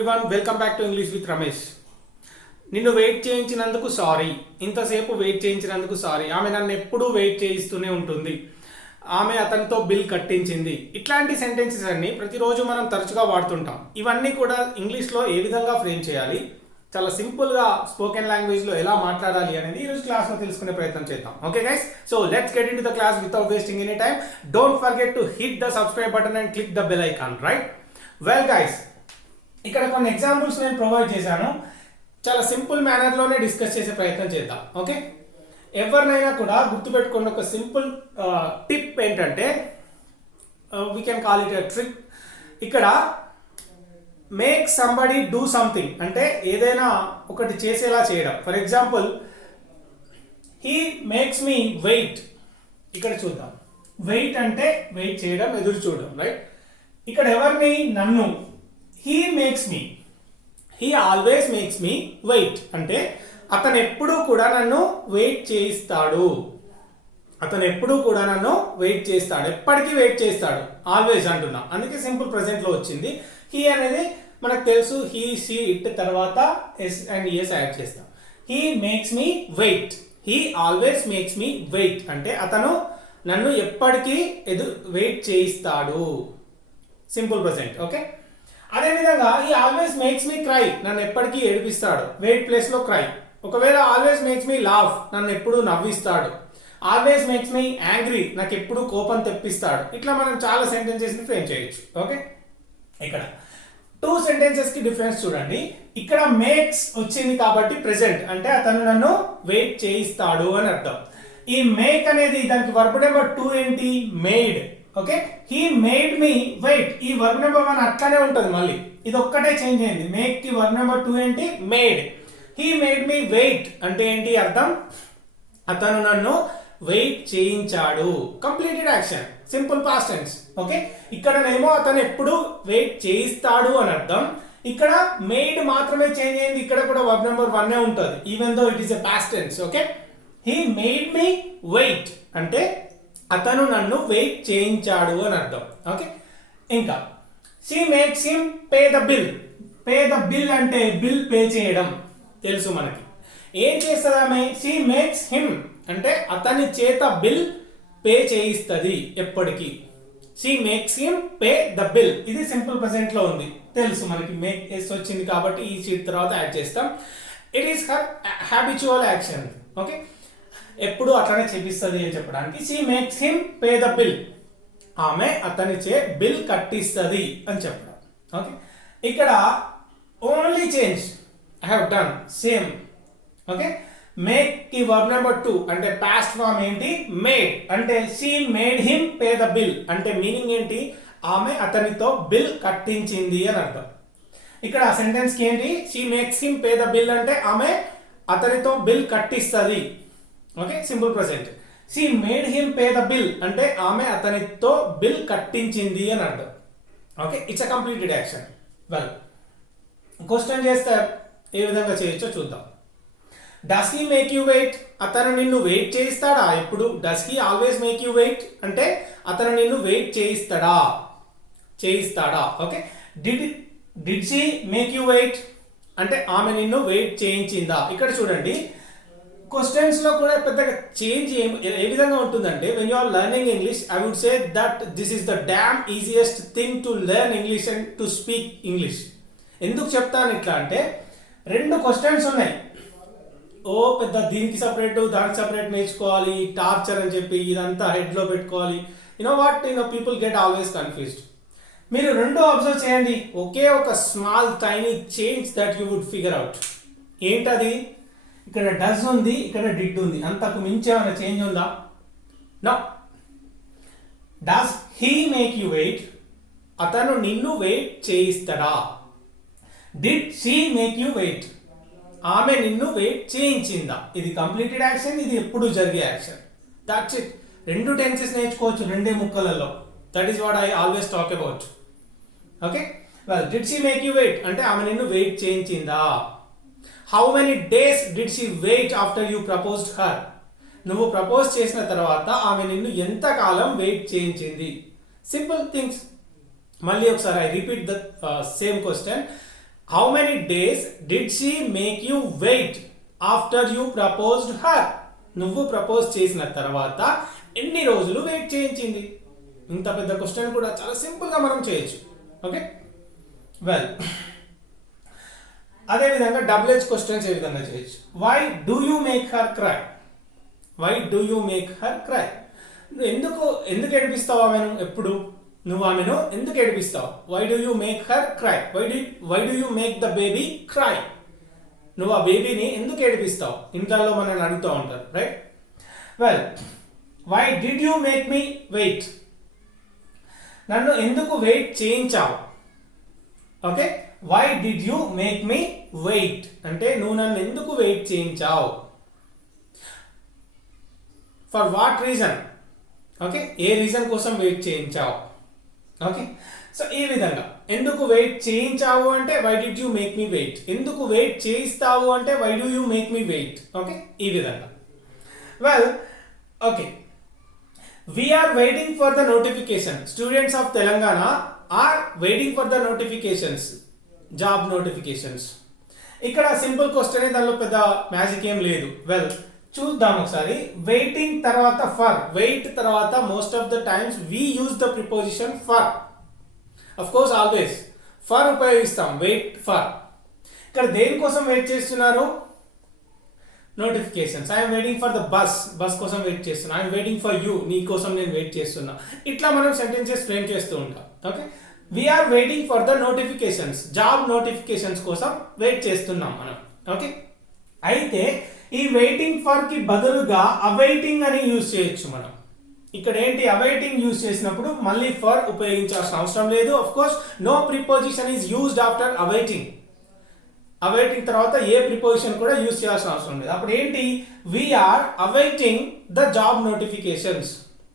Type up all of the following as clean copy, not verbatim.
Everyone, welcome back to English with Ramesh. నిన్ను wait చేయించినందుకు sorry, ఇంతసేపు వెయిట్ చేయించినందుకు సారీ. ఆమె నన్ను ఎప్పుడూ వెయిట్ చేయిస్తూనే ఉంటుంది. ఆమె అతనితో బిల్ కట్టించింది. ఇట్లాంటి సెంటెన్సెస్ అన్ని ప్రతిరోజు మనం తరచుగా వాడుతుంటాం. ఇవన్నీ కూడా ఇంగ్లీష్లో ఏ విధంగా ఫ్రేమ్ చేయాలి, చాలా సింపుల్గా స్పోకెన్ లాంగ్వేజ్లో ఎలా మాట్లాడాలి అనేది ఈరోజు క్లాస్లో తెలుసుకునే ప్రయత్నం చేద్దాం. Okay guys, so let's get in to the class without wasting any time. Don't forget to hit the subscribe button and click the bell icon, right? Well guys, ఇక్కడ కొన్ని ఎగ్జాంపుల్స్ నేను ప్రొవైడ్ చేశాను. చాలా సింపుల్ మేనర్లోనే డిస్కస్ చేసే ప్రయత్నం చేద్దాం. Okay, ఎవరినైనా కూడా గుర్తుపెట్టుకోండి, ఒక సింపుల్ టిప్ ఏంటంటే we can call it a trick. ఇక్కడ మేక్ సంబడి డూ సంథింగ్ అంటే ఏదైనా ఒకటి చేసేలా చేయడం. For example, he makes me wait. ఇక్కడ చూద్దాం, వెయిట్ అంటే వెయిట్ చేయడం, ఎదురు చూడడం, రైట్? ఇక్కడ ఎవరిని? నన్ను. He makes me, he always makes me wait అంటే అతను ఎప్పుడూ కూడా నన్ను వెయిట్ చేయిస్తాడు. అతను ఎప్పుడూ కూడా నన్ను వెయిట్ చేస్తాడు, ఎప్పటికీ వెయిట్ చేస్తాడు. ఆల్వేస్ అంటున్నా, అందుకే సింపుల్ ప్రెజెంట్లో వచ్చింది. హీ అనేది మనకు తెలుసు, హీ, షీ, ఇట్ తర్వాత ఎస్ అండ్ ఎస్ యాడ్ చేస్తాం. He makes me wait, he always makes me wait అంటే అతను నన్ను ఎప్పటికీ వెయిట్ చేయిస్తాడు. Simple present. ఓకే, అదేవిధంగా ఈ ఆల్వేస్ మేక్స్ మీ క్రై, నన్ను ఎప్పటికీ ఏడిపిస్తాడు. వెయిట్ ప్లేస్లో క్రై. ఒకవేళ ఆల్వేస్ మేక్స్ మీ లాఫ్, నన్ను ఎప్పుడు నవ్విస్తాడు. ఆల్వేస్ మేక్స్ మీ యాంగ్రీ, నాకు ఎప్పుడు కోపం తెప్పిస్తాడు. ఇట్లా మనం చాలా సెంటెన్సెస్ని ఫ్రేమ్ చేయొచ్చు. ఓకే, ఇక్కడ టూ సెంటెన్సెస్కి డిఫరెన్స్ చూడండి. ఇక్కడ మేక్స్ వచ్చింది కాబట్టి ప్రెజెంట్ అంటే అతను నన్ను వెయిట్ చేయిస్తాడు అని అర్థం. ఈ మేక్ అనేది దానికి వర్బ్ నెంబర్ 2 ఏంటి? Made. Okay, he made me wait. ఈ వర్బ్ నెంబర్ 1 అట్లానే ఉంటుంది, మళ్ళీ ఇది ఒక్కటే చేంజ్ అయింది. మేక్ కి వర్బ్ నెంబర్ 2 ఏంటి? Made. He made me wait అంటే ఏంటి అర్థం? అతను నన్ను వెయిట్ చేయించాడు. Completed action, simple past tense. Okay, ఇక్కడనేమో అతను ఎప్పుడు వెయిట్ చేయిస్తాడు అని అర్థం. ఇక్కడ మేడ్ మాత్రమే చేంజ్ అయింది, ఇక్కడ కూడా వర్బ్ నెంబర్ 1 ఉంటుంది, even though it is a past tense. Okay, he made me wait అంటే అతను నన్ను వెయిట్ చేయించాడు అని అర్థం. ఓకే, ఇంకా she makes him pay the bill. Pay the bill అంటే బిల్ పే చేయడం తెలుసు మనకి. ఏం చేస్తుంది ఆమె? షీ మేక్స్ హిమ్ అంటే అతని చేత బిల్ పే చేయిస్తుంది ఎప్పటికీ. She makes him pay the bill. ఇది సింపుల్ ప్రెజెంట్ లో ఉంది, తెలుసు మనకి. మేక్ ఎస్ వచ్చింది కాబట్టి ఈ షీట్ తర్వాత యాడ్ చేస్తాం. It is her habitual action. Okay, ఎప్పుడు అట్లనే చేపిస్తుంది అని చెప్పడానికి she makes him pay the bill, ఆమె అతనిచే బిల్ కట్టిస్తుంది అని చెప్పడం. ఓకే, ఇక్కడ only change I have done same. Okay, make కి వర్బ్ నెంబర్ 2 అంటే పాస్ట్ ఫామ్ ఏంటి? మేడ్ అంటే she made him pay the bill అంటే మీనింగ్ ఏంటి? ఆమె అతనితో బిల్ కట్టించింది అని అర్థం. ఇక్కడ సెంటెన్స్ కి ఏంటి? She makes him pay the bill అంటే ఆమె అతనితో బిల్ కట్టిస్తుంది. Okay, simple present. She made him pay the bill అంటే ఆమె అతనితో బిల్ కట్టించింది అని అర్థం. Okay, it's a completed action. Well, question చేస్తే ఏ విధంగా చేయొచ్చో చూద్దాం. Does he make you wait? అతను నిన్ను వెయిట్ చేయిస్తాడా ఎప్పుడు? Does he always make you wait అంటే అతను నిన్ను వెయిట్ చేయిస్తాడా. Okay, did she make you wait అంటే ఆమె నిన్ను వెయిట్ చేయించిందా. ఇక్కడ చూడండి, క్వశ్చన్స్ లో కూడా పెద్దగా చేంజ్ ఏ విధంగా ఉంటుందంటే, when you are learning English, I would say that this is the damn easiest thing to learn English and to speak English. ఎందుకు చెప్తాను ఇట్లా అంటే, 2 క్వశ్చన్స్ ఉన్నాయి. ఓ పెద్ద దీనికి సపరేట్ దానికి సపరేట్ నేర్చుకోవాలి, టార్చర్ అని చెప్పి ఇదంతా హెడ్లో పెట్టుకోవాలి. You know what, people get always confused. మీరు 2 అబ్జర్వ్ చేయండి, ఒకే ఒక small tiny change that you would figure out. ఏంటది? ఇక్కడ డస్ ఉంది, ఇక్కడ డిడ్ ఉంది, అంతకు మించి ఏమైనా చేంజ్ ఉందా? No. Does he make you wait? అతను నిన్ను వెయిట్ చేయిస్తాడా. Did she make you wait? ఆమె నిన్ను వెయిట్ చేయించిందా. ఇది కంప్లీటెడ్ యాక్షన్, ఇది ఎప్పుడు జరిగే యాక్షన్. That's it. 2 టెన్సెస్ నేర్చుకోవచ్చు 2 ముక్కలలో. That is what I always talk about. Okay, well, did she make you wait అంటే ఆమె నిన్ను వెయిట్ చేయించిందా. How many days did she wait after you proposed her? నువ్వు ప్రపోజ్ చేసిన తర్వాత ఆమె నిన్ను ఎంతకాలం వెయిట్ చేయించింది. Simple things. మళ్ళీ ఒకసారి I repeat the same question. How many days did she make you wait after you proposed her? నువ్వు ప్రపోజ్ చేసిన తర్వాత ఎన్ని రోజులు వెయిట్ చేయించింది? ఇంత పెద్ద క్వశ్చన్ కూడా చాలా సింపుల్గా మనం చేయొచ్చు. ఓకే, వెల్, అదేవిధంగా డబుల్ హెచ్ క్వశ్చన్స్ ఏ విధంగా చేయొచ్చు. Why do you make her cry? Why do you make her cry? నువ్వు ఎందుకు ఏడిపిస్తావు ఆమెను? ఎప్పుడు నువ్వు ఆమెను ఎందుకు ఏడిపిస్తావు? Why do you make her cry? Why do you make the baby cry? నువ్వు ఆ బేబీని ఎందుకు ఏడిపిస్తావు? ఇంట్లో మనల్ని అడుగుతూ ఉంటారు, right? Well, why did you make me wait? నన్ను ఎందుకు వెయిట్ చేయించావు? Okay, why did you make me wait అంటే నువ్వు నన్ను ఎందుకు వెయిట్ చేయించావు? For what reason? ఓకే, ఏ రీజన్ కోసం వెయిట్ చేయించావు? ఓకే, సో ఈ విధంగా ఎందుకు వెయిట్ చేయించావు అంటే why did you make me wait, ఎందుకు వెయిట్ చేయిస్తావు అంటే why do you make me wait. Okay, ఈ విధంగా. Well, okay, we are waiting for the notification. Students of Telangana are waiting for the notifications, job notifications. ఇక్కడ simple question, దానిలో పెద్ద magic ఏం లేదు. వెల్, చూద్దాం ఒకసారి. వెయిటింగ్ తర్వాత ఫర్, వెయిట్ తర్వాత most of the times we use the preposition for. Of course always for ఉపయోగిస్తాం, వెయిట్ ఫర్. ఇక్కడ దేనికోసం వెయిట్ చేస్తున్నారు? Notifications. I'm waiting for the bus కోసం వెయిట్ చేస్తున్నా. ఐఎమ్ వెయిటింగ్ ఫర్ యూ, నీ కోసం నేను వెయిట్ చేస్తున్నా. ఇట్లా మనం సెంటెన్సెస్ ఫ్రేమ్ చేస్తూ ఉంటాం. Okay, we are waiting for the notifications, job notifications కోసం వెయిట్ చేస్తున్నాం మనం. ఓకే, అయితే ఈ వెయిటింగ్ ఫర్ కి బదులుగా అవైటింగ్ అని యూజ్ చేయొచ్చు మనం. ఇక్కడ ఏంటి, అవైటింగ్ యూజ్ చేసినప్పుడు మళ్ళీ ఫర్ ఉపయోగించాల్సిన అవసరం లేదు. Of course no preposition is used after awaiting. Awaiting తర్వాత ఏ ప్రిపోజిషన్ కూడా యూజ్ చేయాల్సిన అవసరం లేదు. అప్పుడు ఏంటి, we're awaiting the job notifications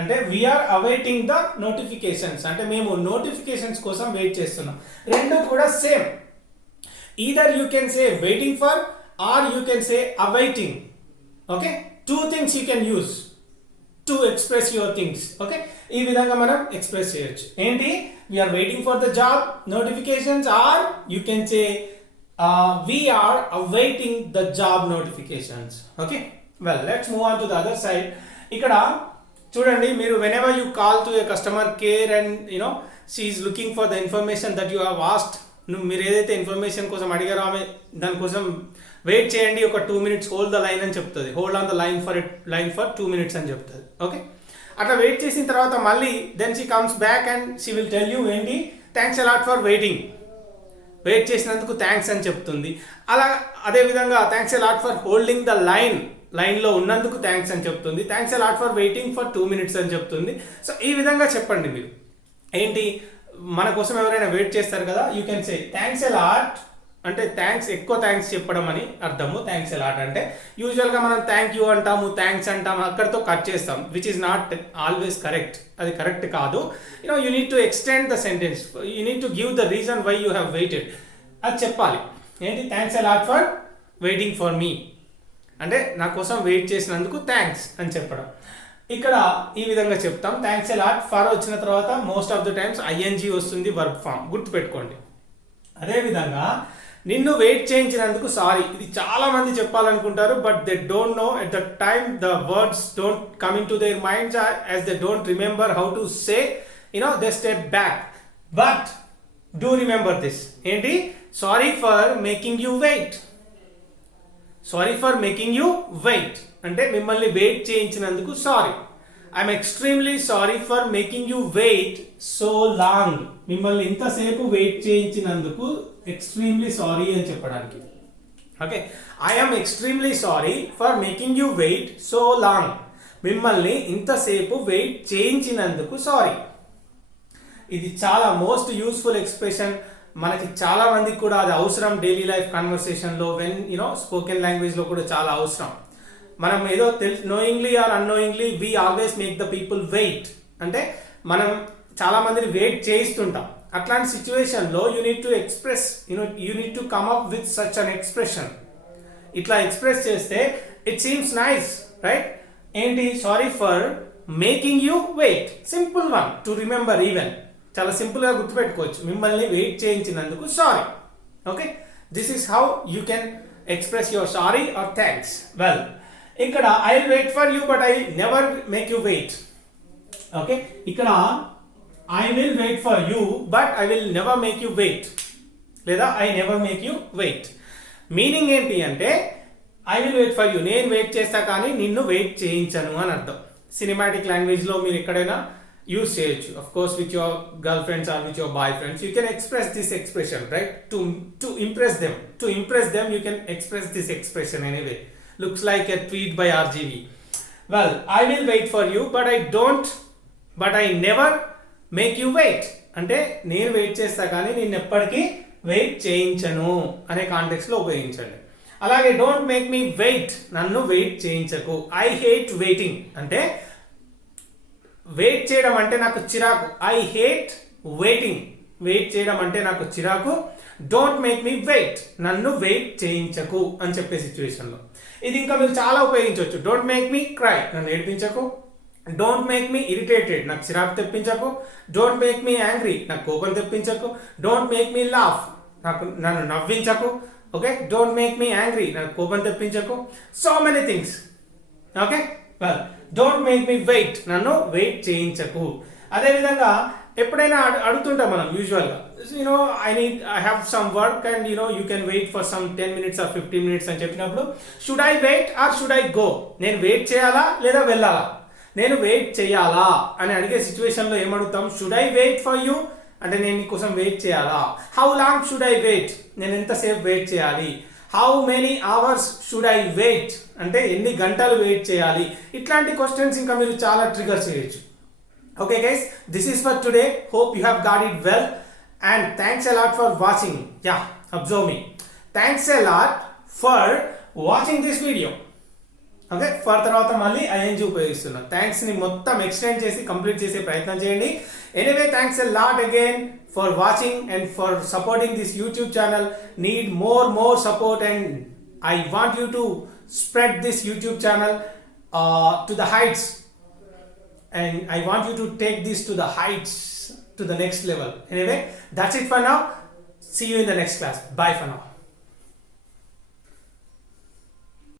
అంటే వీఆర్ అవైటింగ్ ద నోటిఫికేషన్స్ అంటే మేము నోటిఫికేషన్స్ కోసం వెయిట్ చేస్తున్నాం. రెండు కూడా same. Either you can say waiting for or you can say awaiting. Okay, two things you can use to express your things. Okay, ఈ విధంగా మనం ఎక్స్ప్రెస్ చేయొచ్చు. ఏంటి, we are waiting for the job notifications or you can say we are awaiting the job notifications. Okay, well, let's move on to the other side. ఇక్కడ చూడండి, మీరు whenever you call to a customer care and she is looking for the information that you have asked, మీరు ఏదైతే information కోసం అడిగారో ఆమె దానికోసం wait చేయండి, ఒక 2 minutes హోల్డ్ ద లైన్ అని చెప్తుంది. Hold on the line for 2 minutes అని చెప్తుంది. ఓకే, అట్లా వెయిట్ చేసిన తర్వాత మళ్ళీ then she comes back and she will tell you ఏంటి, thanks a lot for waiting. Wait చేసినందుకు థ్యాంక్స్ అని చెప్తుంది. అదేవిధంగా thanks a lot for holding the లైన్లో ఉన్నందుకు థ్యాంక్స్ అని చెప్తుంది. Thanks a lot for waiting for 2 minutes అని చెప్తుంది. సో ఈ విధంగా చెప్పండి మీరు. ఏంటి, మన కోసం ఎవరైనా వెయిట్ చేస్తారు కదా, you can say thanks a lot అంటే థ్యాంక్స్, ఎక్కువ థ్యాంక్స్ చెప్పడం అని అర్థము. థ్యాంక్స్ అలాట్ అంటే యూజువల్గా మనం థ్యాంక్ యూ అంటాము, థ్యాంక్స్ అంటాము, అక్కడితో కట్ చేస్తాం, which is not always correct. అది కరెక్ట్ కాదు. You need to extend the sentence, you need to give the reason why you have waited అది చెప్పాలి. ఏంటి, thanks a lot for waiting for me అంటే నా కోసం వెయిట్ చేసినందుకు థ్యాంక్స్ అని చెప్పడం. ఇక్కడ ఈ విధంగా చెప్తాం. థ్యాంక్స్ అలాట్ ఫర్ వచ్చిన తర్వాత most of the times ING వస్తుంది, వర్బ్ ఫామ్, గుర్తుపెట్టుకోండి. అదేవిధంగా నిన్ను వెయిట్ చేయించినందుకు సారీ, ఇది చాలా మంది చెప్పాలనుకుంటారు, but they don't know at the time, the words don't come into their minds as they don't remember how to say, they step back. But do remember this. ఏంటి, sorry for making you wait. Sorry for making you wait అంటే మిమ్మల్ని wait చేయించినందుకు sorry. I'm extremely sorry for making you wait so long. మిమ్మల్ని ఇంతసేపు wait చేయించినందుకు extremely sorry అని చెప్పడానికి. Okay, I'm extremely sorry for making you wait so long. మిమ్మల్ని ఇంతసేపు వెయిట్ చేయించినందుకు సారీ. ఇది చాలా మోస్ట్ యూస్ఫుల్ ఎక్స్ప్రెషన్. మనకి చాలా మందికి కూడా అది అవసరం డైలీ లైఫ్ కన్వర్సేషన్లో, వెన్ స్పోకెన్ లాంగ్వేజ్లో కూడా చాలా అవసరం. మనం ఏదో knowingly or unknowingly we always make the people wait అంటే మనం చాలా మందిని వెయిట్ చేయిస్తుంటాం. అట్లాంటి సిచ్యువేషన్లో you need to express, you need to come up with such an expression. ఇట్లా ఎక్స్ప్రెస్ చేస్తే ఇట్ సీమ్స్ నైస్, రైట్? ఏంటి, sorry for making you wait. Simple one to remember. Even చాలా సింపుల్గా గుర్తుపెట్టుకోవచ్చు. మిమ్మల్ని వెయిట్ చేయించినందుకు sorry. Okay, this is how you can express your sorry or thanks. Well, ikkada I'll wait for you but I never make you wait. Okay, ikkada I will wait for you but I will never make you wait, లేదా I never make you wait. Meaning ఏంటి అంటే I will wait for you, నేను wait చేస్తా కానీ నిన్ను wait చేయించను అని అర్థం. Cinematic లాంగ్వేజ్లో మీరు ఎక్కడైనా యూజ్ చేయొచ్చు. Of course with your girl friends or with your boy friends you can express this expression, right? To impress them you can express this expression anyway. Looks like a tweet by RGV. Well, I will wait for you but I never make you wait అంటే నేను wait చేస్తా కానీ నేను ఎప్పటికీ wait చేయించను అనే కాంటెక్స్లో ఉపయోగించండి. అలాగే don't make me wait, నన్ను వెయిట్ చేయించకు. ఐ హేట్ వెయిటింగ్ అంటే వెయిట్ చేయడం అంటే నాకు చిరాకు. ఐ హేట్ వెయిటింగ్, వెయిట్ చేయడం అంటే నాకు చిరాకు. డోంట్ మేక్ మీ వెయిట్, నన్ను వెయిట్ చేయించకు అని చెప్పే సిచ్యువేషన్లో ఇది ఇంకా మీరు చాలా ఉపయోగించవచ్చు. డోంట్ మేక్ మీ క్రై, నన్ను ఏడిపించకు. డోంట్ మేక్ మీ ఇరిటేటెడ్, నాకు చిరాకు తెప్పించకు. డోంట్ మేక్ మీ యాంగ్రీ, నాకు కోపం తెప్పించకు. డోంట్ మేక్ మీ లాఫ్, నన్ను నవ్వించకు. Okay, don't make me angry, నాకు కోపం తెప్పించకు. So many things. Okay, well, don't make me wait, నన్ను వెయిట్ చేయించకు. అదేవిధంగా ఎప్పుడైనా అడుగుతుంటాం మనం యూజువల్గా, I have some work and you can wait for some 10 minutes or 15 minutes అని చెప్పినప్పుడు should I wait are should I go, నేను వెయిట్ చేయాలా లేదా వెళ్ళాలా? నేను వెయిట్ చేయాలా అని అడిగే సిచ్యువేషన్లో ఏమడుగుతాం? Should I wait for you అంటే నేను నీకోసం వెయిట్ చేయాలా? How long should I wait, నేను ఎంతసేపు వెయిట్ చేయాలి? How many hours should I wait అంటే ఎన్ని గంటలు వెయిట్ చేయాలి? ఇట్లాంటి క్వశ్చన్స్ ఇంకా మీరు చాలా ట్రిగర్ చేయొచ్చు. Okay guys, this is for today. Hope you have got it well and thanks a lot for watching. Yeah, observe me. Thanks a lot for watching this video. Okay, for తర్వాత మళ్ళీ ING ఉపయోగిస్తున్నా. థ్యాంక్స్ని మొత్తం extend చేసి complete చేసే ప్రయత్నం చేయండి. Anyway, thanks a lot again for watching and for supporting this YouTube channel. Need more support and I want you to spread this YouTube channel to the heights and I want you to take this to the heights, to the next level. Anyway, that's it for now. See you in the next class. Bye for now.